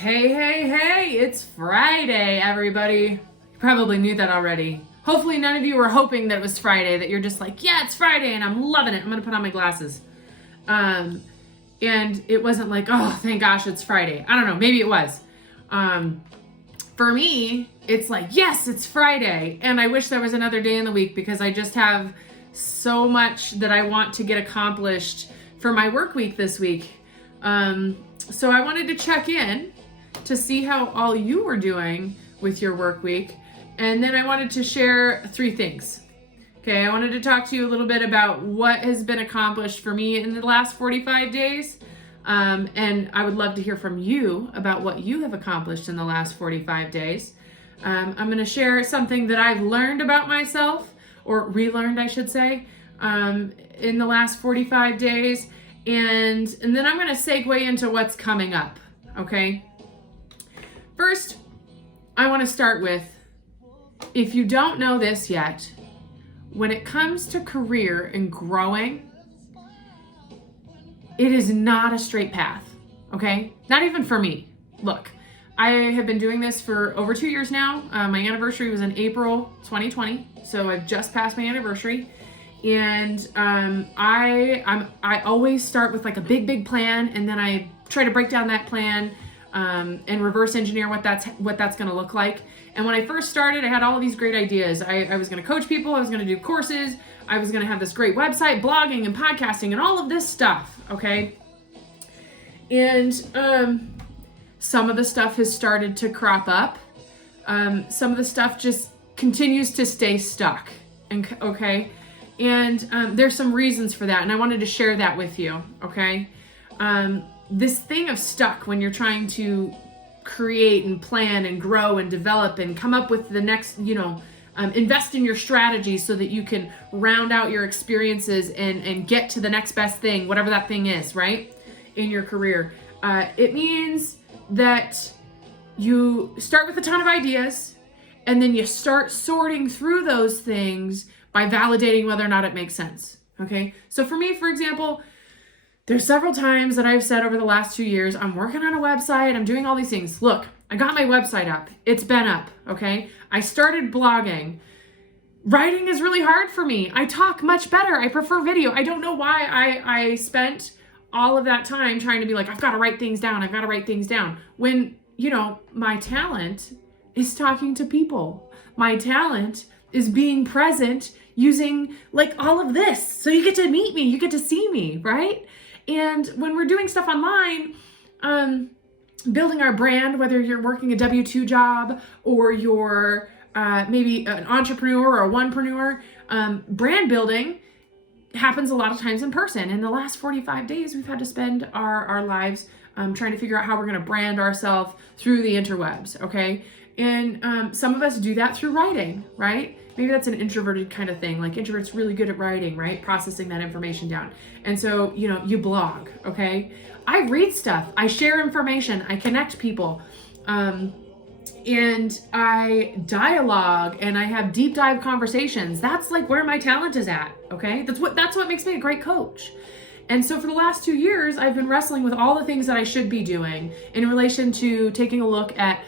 Hey, it's Friday, everybody. You probably knew that already. Hopefully none of you were hoping that it was Friday, that you're just like, yeah, it's Friday and I'm loving it. I'm gonna put on my glasses. And it wasn't like, oh, thank gosh, it's Friday. I don't know, maybe it was. For me, it's like, yes, it's Friday. And I wish there was another day in the week because I just have so much that I want to get accomplished for my work week this week. So I wanted to check in to see how all you were doing with your work week. And then I wanted to share 3 things. Okay, I wanted to talk to you a little bit about what has been accomplished for me in the last 45 days. And I would love to hear from you about what you have accomplished in the last 45 days. I'm going to share something that I've learned about myself, or relearned, I should say, in the last 45 days. And then I'm going to segue into what's coming up, okay? First, I want to start with, if you don't know this yet, when it comes to career and growing, it is not a straight path, okay? Not even for me. Look, I have been doing this for over 2 years now. My anniversary was in April 2020, so I've just passed my anniversary. And I always start with like a big plan, and then I try to break down that plan and reverse engineer what that's going to look like. And when I first started, I had all of these great ideas. I was going to coach people, I was going to do courses, I was going to have this great website, blogging and podcasting and all of this stuff, okay? And some of the stuff has started to crop up. Some of the stuff just continues to stay stuck, okay? And there's some reasons for that, and I wanted to share that with you, okay? This thing of stuck when you're trying to create and plan and grow and develop and come up with the next, invest in your strategy so that you can round out your experiences and get to the next best thing, whatever that thing is, right, in your career. It means that you start with a ton of ideas, and then you start sorting through those things by validating whether or not it makes sense, okay? So for me, for example, there's several times that I've said over the last 2 years, I'm working on a website, I'm doing all these things. Look, I got my website up. It's been up, okay? I started blogging. Writing is really hard for me. I talk much better. I prefer video. I don't know why I spent all of that time trying to be like, I've got to write things down. When, my talent is talking to people. My talent is being present using like all of this. So you get to meet me, you get to see me, right? And when we're doing stuff online, building our brand, whether you're working a W-2 job or you're maybe an entrepreneur or a onepreneur, brand building happens a lot of times in person. In the last 45 days, we've had to spend our lives trying to figure out how we're going to brand ourselves through the interwebs, okay? And some of us do that through writing, right? Maybe that's an introverted kind of thing. Like introverts really good at writing, right? Processing that information down. And so, you blog, okay? I read stuff. I share information. I connect people. And I dialogue and I have deep dive conversations. That's like where my talent is at, okay? That's what makes me a great coach. And so for the last 2 years, I've been wrestling with all the things that I should be doing in relation to taking a look at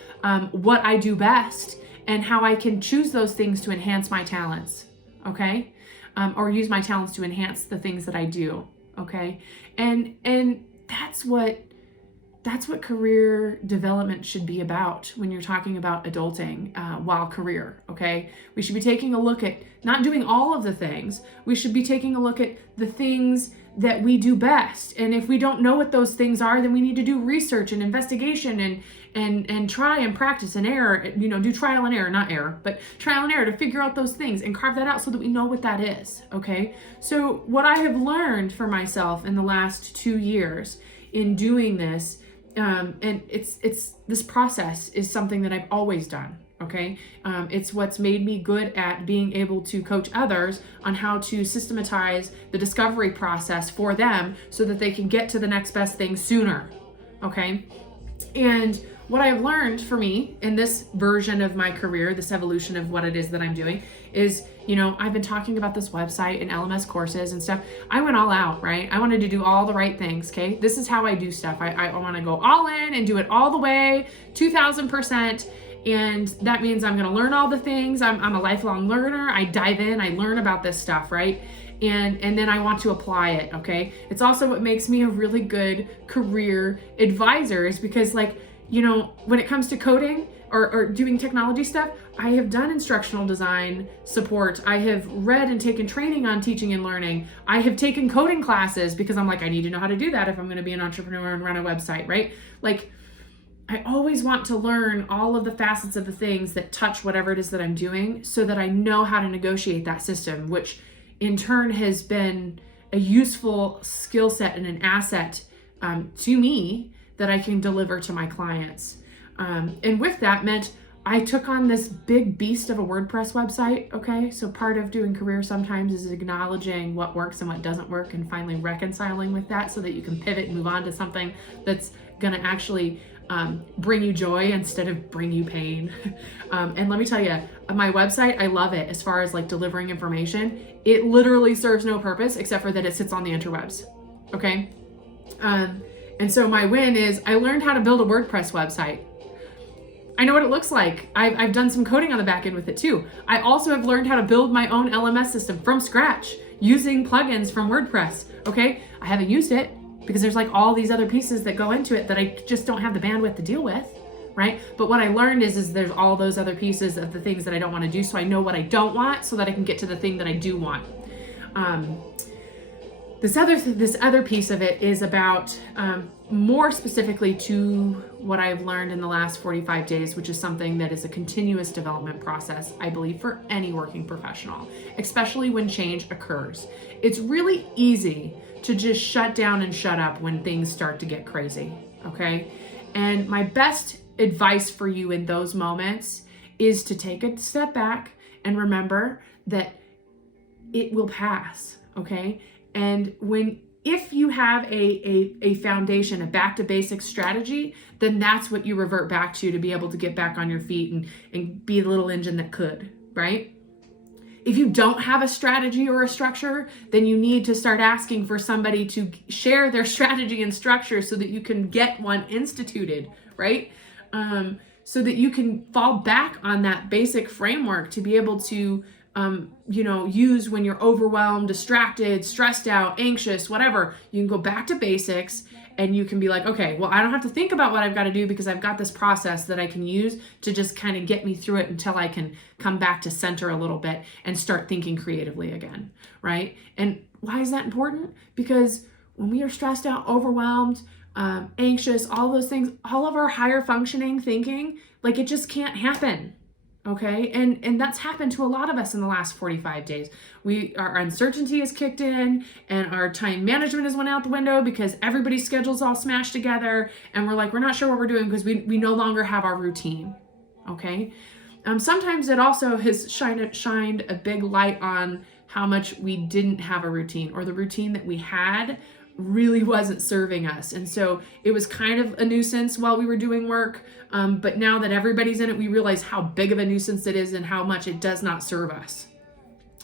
what I do best and how I can choose those things to enhance my talents, okay? Or use my talents to enhance the things that I do, okay? And that's what career development should be about when you're talking about adulting while career, okay? We should be taking a look at not doing all of the things. We should be taking a look at the things that we do best. And if we don't know what those things are, then we need to do research and investigation and try and practice and error, do trial and error, not error, but trial and error to figure out those things and carve that out so that we know what that is, okay? So what I have learned for myself in the last 2 years in doing this, and it's this process is something that I've always done, okay? It's what's made me good at being able to coach others on how to systematize the discovery process for them so that they can get to the next best thing sooner, okay? And what I've learned for me in this version of my career, this evolution of what it is that I'm doing is, I've been talking about this website and LMS courses and stuff. I went all out, right? I wanted to do all the right things, okay? This is how I do stuff. I want to go all in and do it all the way, 2000%. And that means I'm going to learn all the things. I'm a lifelong learner. I dive in, I learn about this stuff, right? And then I want to apply it, okay? It's also what makes me a really good career advisor is because when it comes to coding or doing technology stuff, I have done instructional design support. I have read and taken training on teaching and learning. I have taken coding classes because I'm like, I need to know how to do that if I'm going to be an entrepreneur and run a website, right? I always want to learn all of the facets of the things that touch whatever it is that I'm doing so that I know how to negotiate that system, which in turn has been a useful skill set and an asset to me that I can deliver to my clients. And with that meant I took on this big beast of a WordPress website, okay? So part of doing career sometimes is acknowledging what works and what doesn't work and finally reconciling with that so that you can pivot and move on to something that's gonna actually bring you joy instead of bring you pain. And let me tell you, my website, I love it as far as delivering information. It literally serves no purpose except for that it sits on the interwebs, okay? And so my win is I learned how to build a WordPress website. I know what it looks like. I've done some coding on the back end with it too. I also have learned how to build my own LMS system from scratch using plugins from WordPress, okay? I haven't used it because there's all these other pieces that go into it that I just don't have the bandwidth to deal with, right? But what I learned is there's all those other pieces of the things that I don't want to do, so I know what I don't want so that I can get to the thing that I do want. This other piece of it is about more specifically to what I've learned in the last 45 days, which is something that is a continuous development process, I believe, for any working professional, especially when change occurs. It's really easy to just shut down and shut up when things start to get crazy, okay? And my best advice for you in those moments is to take a step back and remember that it will pass, okay? And if you have a foundation, a back to basics strategy, then that's what you revert back to be able to get back on your feet and be the little engine that could, right? If you don't have a strategy or a structure, then you need to start asking for somebody to share their strategy and structure so that you can get one instituted, right? So that you can fall back on that basic framework to be able to use when you're overwhelmed, distracted, stressed out, anxious, whatever. You can go back to basics and you can be like, okay, well, I don't have to think about what I've got to do because I've got this process that I can use to just kind of get me through it until I can come back to center a little bit and start thinking creatively again, right? And why is that important? Because when we are stressed out, overwhelmed, anxious, all those things, all of our higher functioning thinking, it just can't happen. Okay. And that's happened to a lot of us in the last 45 days. Our uncertainty has kicked in and our time management has went out the window because everybody's schedule's all smashed together. And we're not sure what we're doing because we no longer have our routine. Okay. Sometimes it also has shined a big light on how much we didn't have a routine or the routine that we had really wasn't serving us. And so it was kind of a nuisance while we were doing work. But now that everybody's in it, we realize how big of a nuisance it is and how much it does not serve us.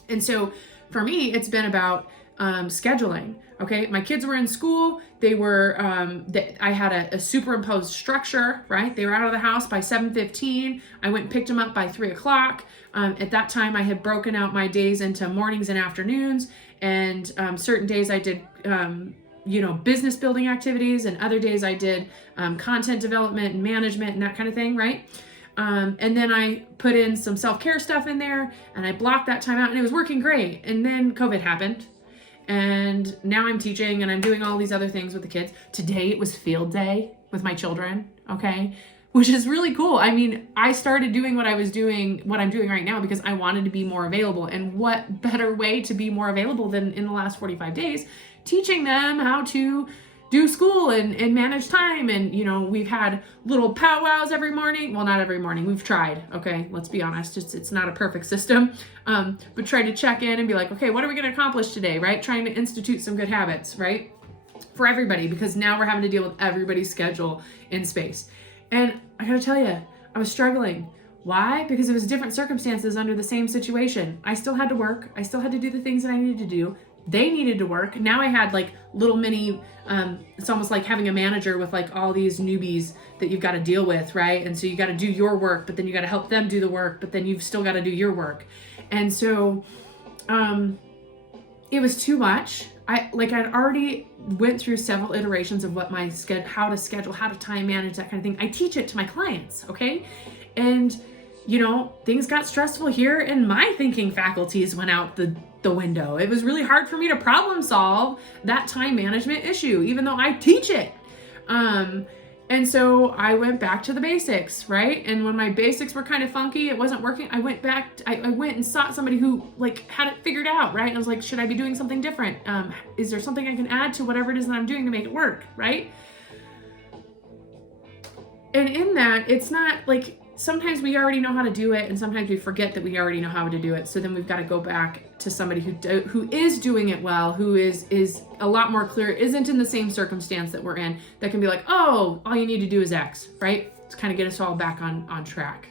And so for me, it's been about scheduling. Okay. My kids were in school. They were, I had a superimposed structure, right? They were out of the house by 7:15. I went and picked them up by 3:00. At that time I had broken out my days into mornings and afternoons, and certain days I did, business building activities, and other days I did content development and management and that kind of thing, right? And then I put in some self-care stuff in there and I blocked that time out and it was working great. And then COVID happened. And now I'm teaching and I'm doing all these other things with the kids. Today it was field day with my children, okay? Which is really cool. I mean, I started doing what I'm doing right now because I wanted to be more available. And what better way to be more available than in the last 45 days, teaching them how to do school and manage time. And, we've had little powwows every morning. Well, not every morning. We've tried. Okay. Let's be honest. It's not a perfect system. But try to check in and be like, okay, what are we going to accomplish today? Right. Trying to institute some good habits, right? For everybody, because now we're having to deal with everybody's schedule in space. And I gotta tell you, I was struggling. Why? Because it was different circumstances under the same situation. I still had to work. I still had to do the things that I needed to do. They needed to work. Now I had like little mini, it's almost like having a manager with like all these newbies that you've got to deal with, right? And so you got to do your work, but then you got to help them do the work, but then you've still got to do your work. And so it was too much. I'd already went through several iterations of what my how to schedule, how to time manage, that kind of thing. I teach it to my clients, okay? And things got stressful here and my thinking faculties went out the window. It was really hard for me to problem solve that time management issue, even though I teach it. And so I went back to the basics, right? And when my basics were kind of funky, it wasn't working, I went back, I went and sought somebody who had it figured out, right? And I was like, should I be doing something different? Is there something I can add to whatever it is that I'm doing to make it work, right? And in that, it's not like, sometimes we already know how to do it, and sometimes we forget that we already know how to do it. So then we've got to go back to somebody who is doing it well, who is a lot more clear, isn't in the same circumstance that we're in, that can be like, oh, all you need to do is X, right? To kind of get us all back on track.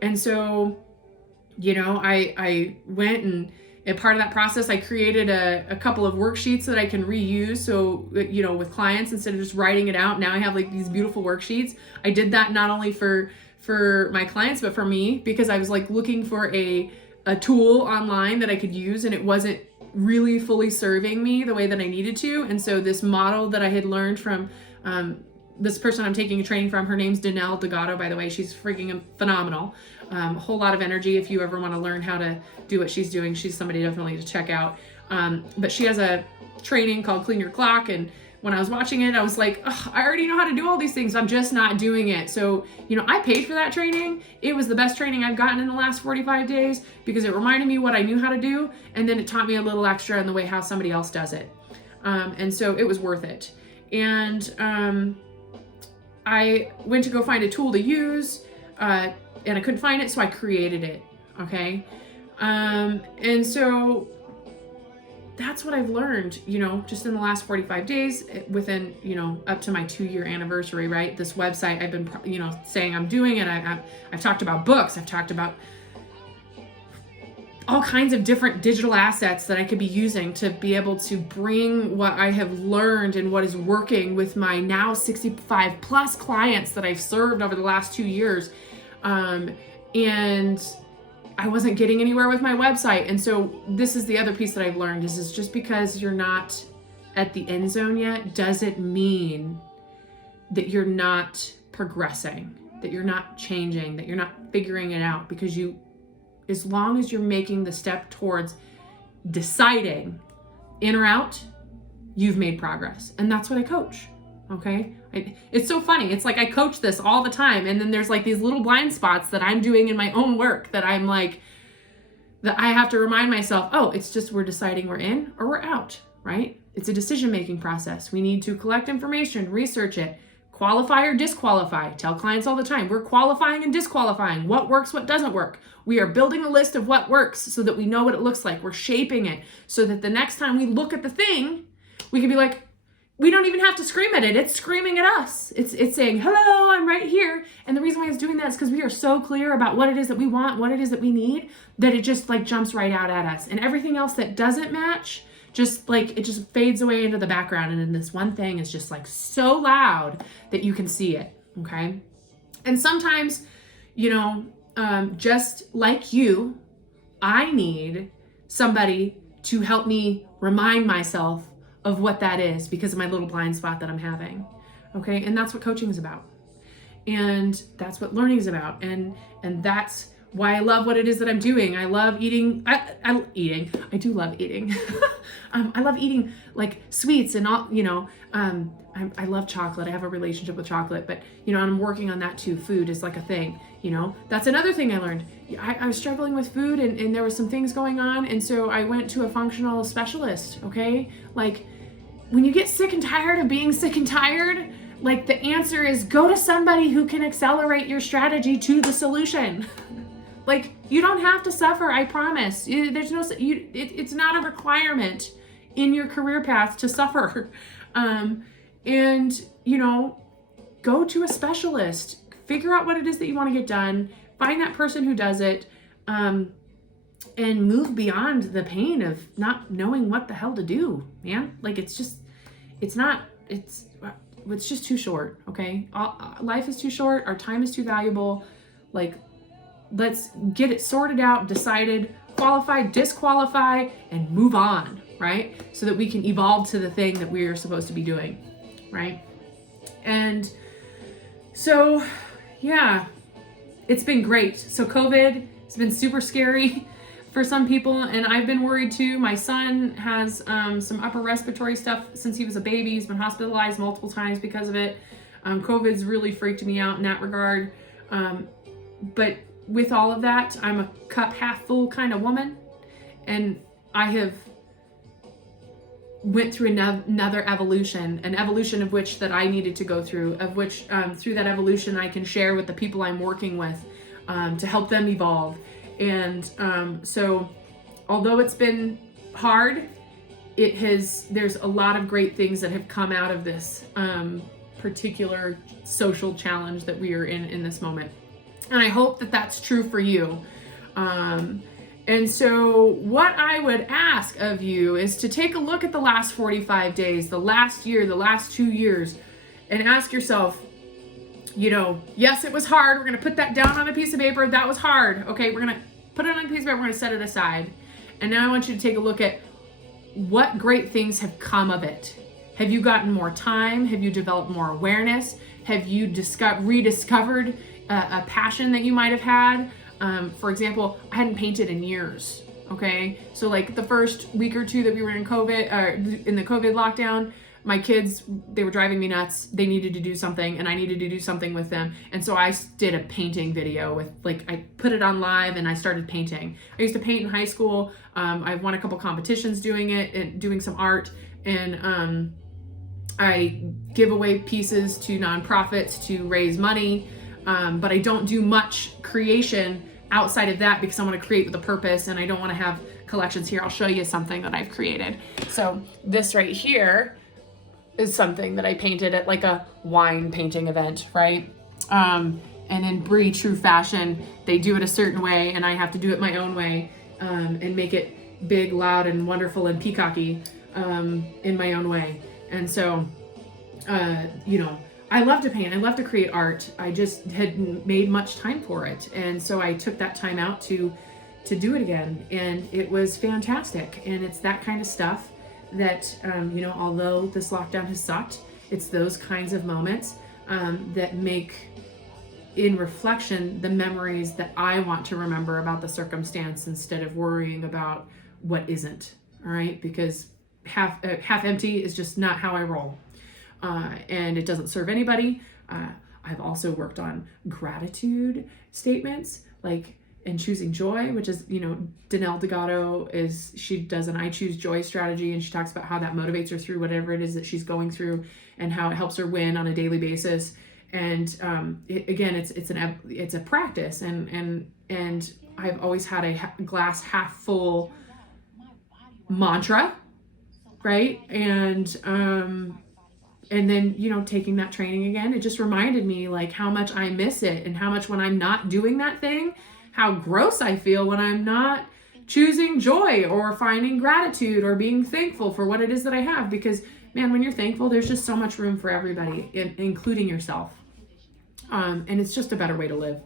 And so, I went and part of that process, I created a couple of worksheets that I can reuse. So, with clients, instead of just writing it out, now I have like these beautiful worksheets. I did that not only for my clients, but for me, because I was like looking for a tool online that I could use, and it wasn't really fully serving me the way that I needed to. And so this model that I had learned from this person I'm taking a training from, her name's Danelle Delgado, by the way, she's freaking phenomenal. A whole lot of energy. If you ever want to learn how to do what she's doing, she's somebody definitely to check out. But she has a training called Clean Your Clock, and when I was watching it, I was like, I already know how to do all these things. I'm just not doing it. So, I paid for that training. It was the best training I've gotten in the last 45 days because it reminded me what I knew how to do. And then it taught me a little extra in the way how somebody else does it. And so it was worth it. And I went to go find a tool to use and I couldn't find it. So I created it. Okay. And so that's what I've learned, just in the last 45 days within, up to my 2-year anniversary, right? This website, I've been, saying I'm doing it. I've talked about books. I've talked about all kinds of different digital assets that I could be using to be able to bring what I have learned and what is working with my now 65 plus clients that I've served over the last 2 years. And I wasn't getting anywhere with my website. And so this is the other piece that I've learned is just because you're not at the end zone yet, doesn't mean that you're not progressing, that you're not changing, that you're not figuring it out, because as long as you're making the step towards deciding in or out, you've made progress. And that's what I coach. Okay. It's so funny. It's like I coach this all the time. And then there's like these little blind spots that I'm doing in my own work that I'm like, that I have to remind myself, oh, it's just we're deciding we're in or we're out, right? It's a decision-making process. We need to collect information, research it, qualify or disqualify. Tell clients all the time, we're qualifying and disqualifying. What works, what doesn't work. We are building a list of what works so that we know what it looks like. We're shaping it so that the next time we look at the thing, we can be like, we don't even have to scream at it. It's screaming at us. It's saying, hello, I'm right here. And the reason why it's doing that is because we are so clear about what it is that we want, what it is that we need, that it just like jumps right out at us. And everything else that doesn't match, just like, it just fades away into the background. And then this one thing is just like so loud that you can see it. Okay. And sometimes, just like you, I need somebody to help me remind myself of what that is because of my little blind spot that I'm having. Okay. And that's what coaching is about. And that's what learning is about. And that's why I love what it is that I'm doing. I love eating. I do love eating. I love eating like sweets and all, I love chocolate. I have a relationship with chocolate, but I'm working on that too. Food is like a thing, that's another thing I learned. I was struggling with food and there was some things going on. And so I went to a functional specialist. Okay. Like when you get sick and tired of being sick and tired, like the answer is go to somebody who can accelerate your strategy to the solution. Like you don't have to suffer. I promise. There's no, it's not a requirement in your career path to suffer. And go to a specialist, figure out what it is that you want to get done, find that person who does it, and move beyond the pain of not knowing what the hell to do, man. Like, it's just too short, okay? Life is too short. Our time is too valuable. Like, let's get it sorted out, decided, qualify, disqualify, and move on, right? So that we can evolve to the thing that we are supposed to be doing, right? And so, yeah, it's been great. So COVID, it's been super scary for some people, and I've been worried too. My son has some upper respiratory stuff since he was a baby. He's been hospitalized multiple times because of it. COVID's really freaked me out in that regard. But with all of that, I'm a cup half full kind of woman, and I have went through another evolution, an evolution of which that I needed to go through, of which through that evolution I can share with the people I'm working with to help them evolve. And so although it's been hard, there's a lot of great things that have come out of this particular social challenge that we are in this moment. And I hope that that's true for you. And so what I would ask of you is to take a look at the last 45 days, the last year, the last 2 years, and ask yourself, yes, it was hard. We're going to put that down on a piece of paper. That was hard. Okay, we're going to put it on a piece of paper. We're going to set it aside. And now I want you to take a look at what great things have come of it. Have you gotten more time? Have you developed more awareness? Have you rediscovered a passion that you might have had? For example, I hadn't painted in years. Okay, so like the first week or two that we were in COVID, in the COVID lockdown, my kids, they were driving me nuts. They needed to do something, and I needed to do something with them. And so I did a painting video I put it on live, and I started painting. I used to paint in high school. I won a couple competitions doing it and doing some art, and I give away pieces to nonprofits to raise money. But I don't do much creation outside of that because I want to create with a purpose, and I don't want to have collections here. I'll show you something that I've created. So this right here is something that I painted at like a wine painting event, right? And in Brie true fashion, they do it a certain way, and I have to do it my own way, and make it big, loud, and wonderful and peacocky in my own way. And so, I love to paint. I love to create art. I just hadn't made much time for it. And so I took that time out to do it again. And it was fantastic. And it's that kind of stuff that, although this lockdown has sucked, it's those kinds of moments that make, in reflection, the memories that I want to remember about the circumstance instead of worrying about what isn't. All right? Because half empty is just not how I roll. And it doesn't serve anybody. I've also worked on gratitude statements, and choosing joy, which is, Danelle Degato she does an I Choose Joy strategy, and she talks about how that motivates her through whatever it is that she's going through and how it helps her win on a daily basis. And it's a practice, and I've always had a glass half full mantra, right? And then, taking that training again, it just reminded me how much I miss it, and how much when I'm not doing that thing, how gross I feel when I'm not choosing joy or finding gratitude or being thankful for what it is that I have. Because, man, when you're thankful, there's just so much room for everybody, including yourself. And it's just a better way to live.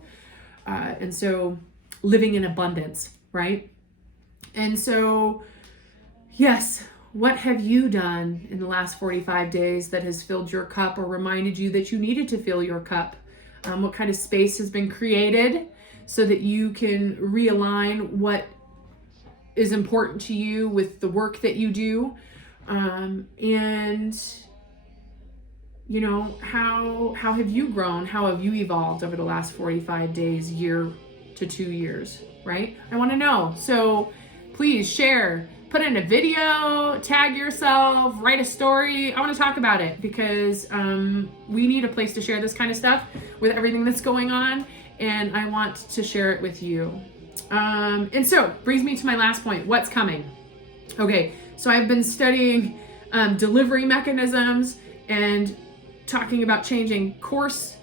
And so living in abundance, right? And so, yes, what have you done in the last 45 days that has filled your cup or reminded you that you needed to fill your cup? What kind of space has been created so that you can realign what is important to you with the work that you do? How have you grown? How have you evolved over the last 45 days, year to 2 years, right? I want to know. So please share. Put in a video, tag yourself, write a story. I want to talk about it because we need a place to share this kind of stuff with everything that's going on, and I want to share it with you. And so brings me to my last point. What's coming? Okay, so I've been studying delivery mechanisms, and talking about changing course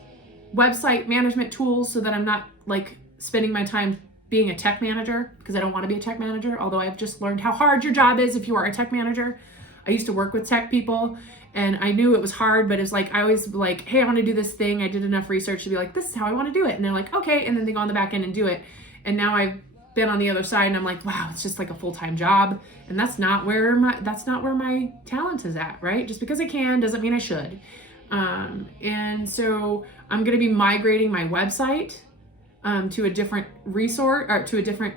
website management tools so that I'm not like spending my time being a tech manager, because I don't want to be a tech manager, although I've just learned how hard your job is if you are a tech manager. I used to work with tech people and I knew it was hard, but it's like, I always like, hey, I want to do this thing. I did enough research to be like, this is how I want to do it. And they're like, okay. And then they go on the back end and do it. And now I've been on the other side and I'm like, wow, it's just like a full-time job. And that's not where my talent is at, right? Just because I can doesn't mean I should. And so I'm going to be migrating my website to a different resource, or to a different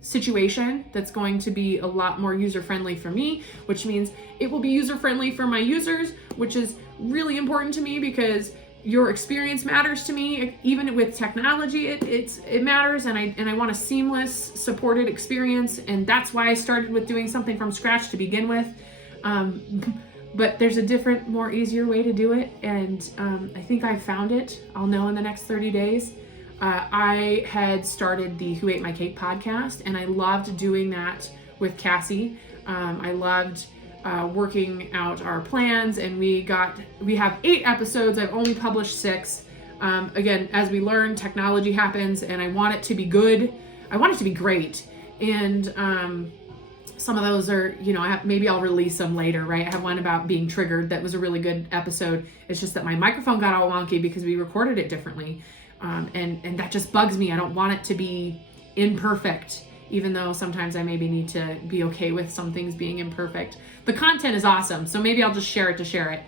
situation that's going to be a lot more user-friendly for me, which means it will be user-friendly for my users, which is really important to me because your experience matters to me. Even with technology, it matters, and I want a seamless, supported experience, and that's why I started with doing something from scratch to begin with. But there's a different, more easier way to do it, and I think I found it. I'll know in the next 30 days. I had started the Who Ate My Cake podcast, and I loved doing that with Cassie. I loved working out our plans, and we have 8 episodes. I've only published 6. Again, as we learn, technology happens, and I want it to be good. I want it to be great. And some of those are, maybe I'll release them later, right? I have one about being triggered. That was a really good episode. It's just that my microphone got all wonky because we recorded it differently. And that just bugs me. I don't want it to be imperfect, even though sometimes I maybe need to be okay with some things being imperfect. The content is awesome, so maybe I'll just share it to share it.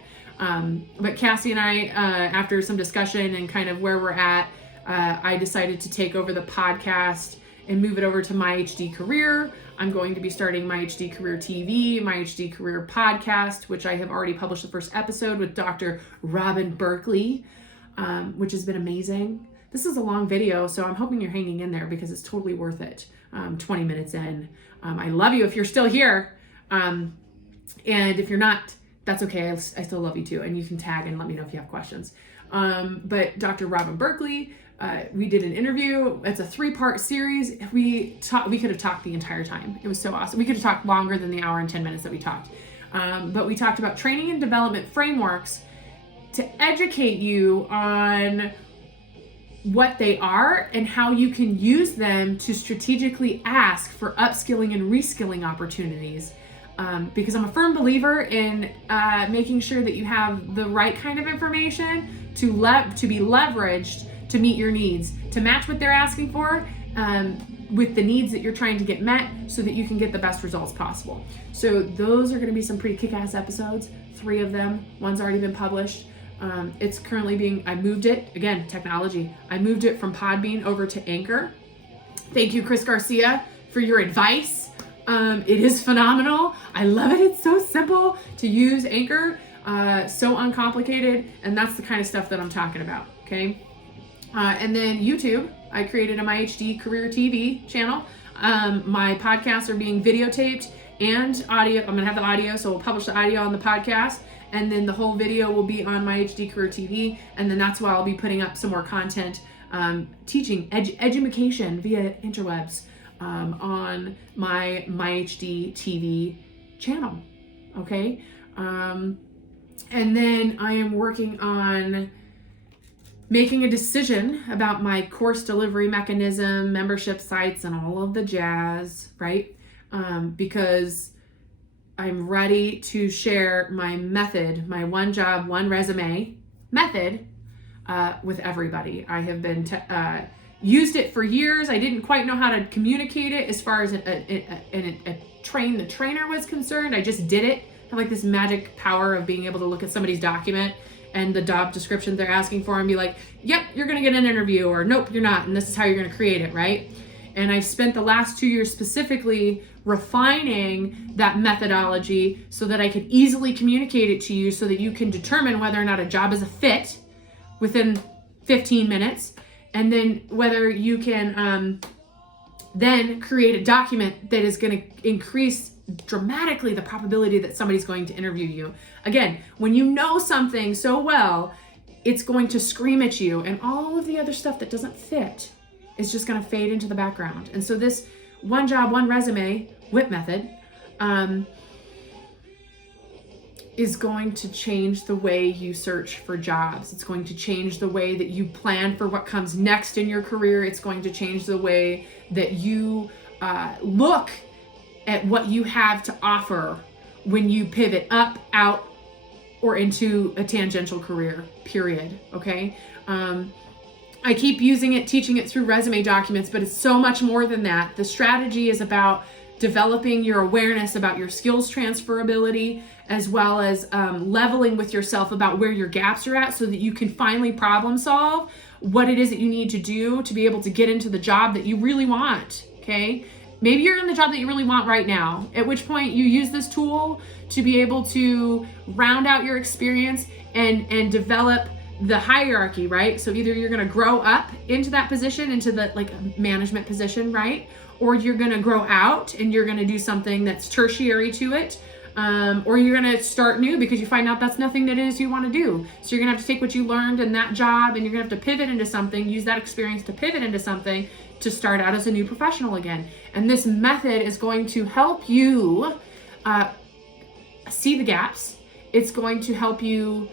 But Cassie and I, after some discussion and kind of where we're at, I decided to take over the podcast and move it over to My HD Career. I'm going to be starting My HD Career TV, My HD Career podcast, which I have already published the first episode with Dr. Robin Berkeley, which has been amazing. This is a long video, so I'm hoping you're hanging in there because it's totally worth it. 20 minutes in. I love you if you're still here. And if you're not, that's okay. I still love you too. And you can tag and let me know if you have questions. But Dr. Robin Berkeley, we did an interview. It's a 3-part series. We could have talked the entire time. It was so awesome. We could have talked longer than the hour and 10 minutes that we talked. But we talked about training and development frameworks to educate you on what they are and how you can use them to strategically ask for upskilling and reskilling opportunities. Because I'm a firm believer in making sure that you have the right kind of information to be leveraged to meet your needs, to match what they're asking for with the needs that you're trying to get met so that you can get the best results possible. So those are going to be some pretty kick-ass episodes, 3 of them. One's already been published. It's currently I moved it, again, technology. I moved it from Podbean over to Anchor. Thank you, Chris Garcia, for your advice. It is phenomenal. I love it. It's so simple to use Anchor, so uncomplicated, and that's the kind of stuff that I'm talking about, okay? And then YouTube, I created a My HD Career TV channel. My podcasts are being videotaped and audio. I'm going to have the audio, so we'll publish the audio on the podcast. And then the whole video will be on My HD Career TV. And then that's why I'll be putting up some more content, teaching education via interwebs on my HD TV channel. Okay. And then I am working on making a decision about my course delivery mechanism, membership sites, and all of the jazz, right? Because I'm ready to share my method, my one job, one resume method with everybody. I have been used it for years. I didn't quite know how to communicate it as far as a trainer was concerned. I just did it. I have like this magic power of being able to look at somebody's document and the job description they're asking for and be like, yep, you're going to get an interview, or nope, you're not. And this is how you're going to create it, right? And I've spent the last 2 years specifically refining that methodology so that I could easily communicate it to you so that you can determine whether or not a job is a fit within 15 minutes. And then whether you can then create a document that is going to increase dramatically the probability that somebody's going to interview you. Again, when you know something so well, it's going to scream at you, and all of the other stuff that doesn't fit is just going to fade into the background. And so this one job, one resume, WHIP method, is going to change the way you search for jobs. It's going to change the way that you plan for what comes next in your career. It's going to change the way that you look at what you have to offer when you pivot up, out, or into a tangential career, period. Okay? I keep using it, teaching it through resume documents, but it's so much more than that. The strategy is about developing your awareness about your skills transferability, as well as leveling with yourself about where your gaps are at so that you can finally problem solve what it is that you need to do to be able to get into the job that you really want, okay? Maybe you're in the job that you really want right now, at which point you use this tool to be able to round out your experience and develop the hierarchy, right? So either you're going to grow up into that position, into the like management position, right? Or you're going to grow out and you're going to do something that's tertiary to it. Or you're going to start new because you find out that's nothing that it is you want to do. So you're going to have to take what you learned in that job and you're going to have to pivot into something, use that experience to pivot into something to start out as a new professional again. And this method is going to help you see the gaps. It's going to help you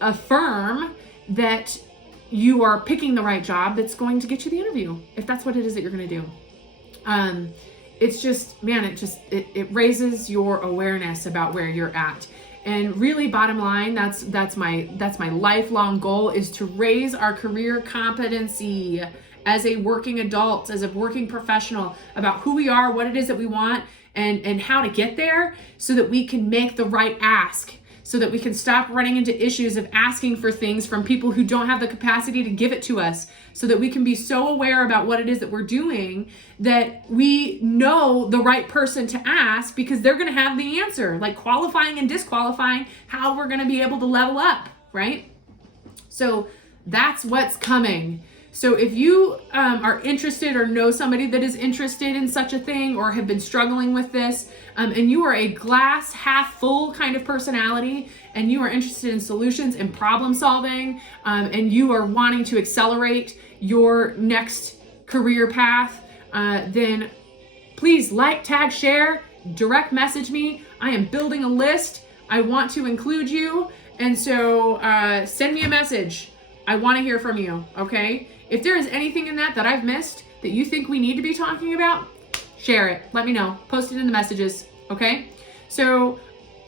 affirm that you are picking the right job that's going to get you the interview, if that's what it is that you're going to do. It's just, man, it raises your awareness about where you're at. And really, bottom line, that's my lifelong goal, is to raise our career competency as a working adult, as a working professional, about who we are, what it is that we want, and how to get there so that we can make the right ask, so that we can stop running into issues of asking for things from people who don't have the capacity to give it to us, so that we can be so aware about what it is that we're doing that we know the right person to ask, because they're going to have the answer, like qualifying and disqualifying how we're going to be able to level up, right? So that's what's coming. So if you are interested or know somebody that is interested in such a thing or have been struggling with this, and you are a glass half full kind of personality, and you are interested in solutions and problem solving, and you are wanting to accelerate your next career path, then please like, tag, share, direct message me. I am building a list. I want to include you. And so send me a message. I want to hear from you, okay? If there is anything in that I've missed that you think we need to be talking about, share it. Let me know. Post it in the messages, okay? So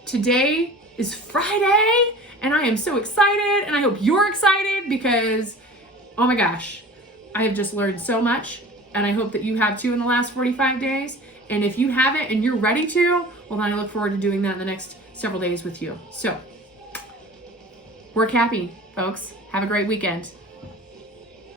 today is Friday, and I am so excited, and I hope you're excited because, oh my gosh, I have just learned so much, and I hope that you have too in the last 45 days. And if you haven't and you're ready to, well, then I look forward to doing that in the next several days with you. So, work happy, folks. Have a great weekend.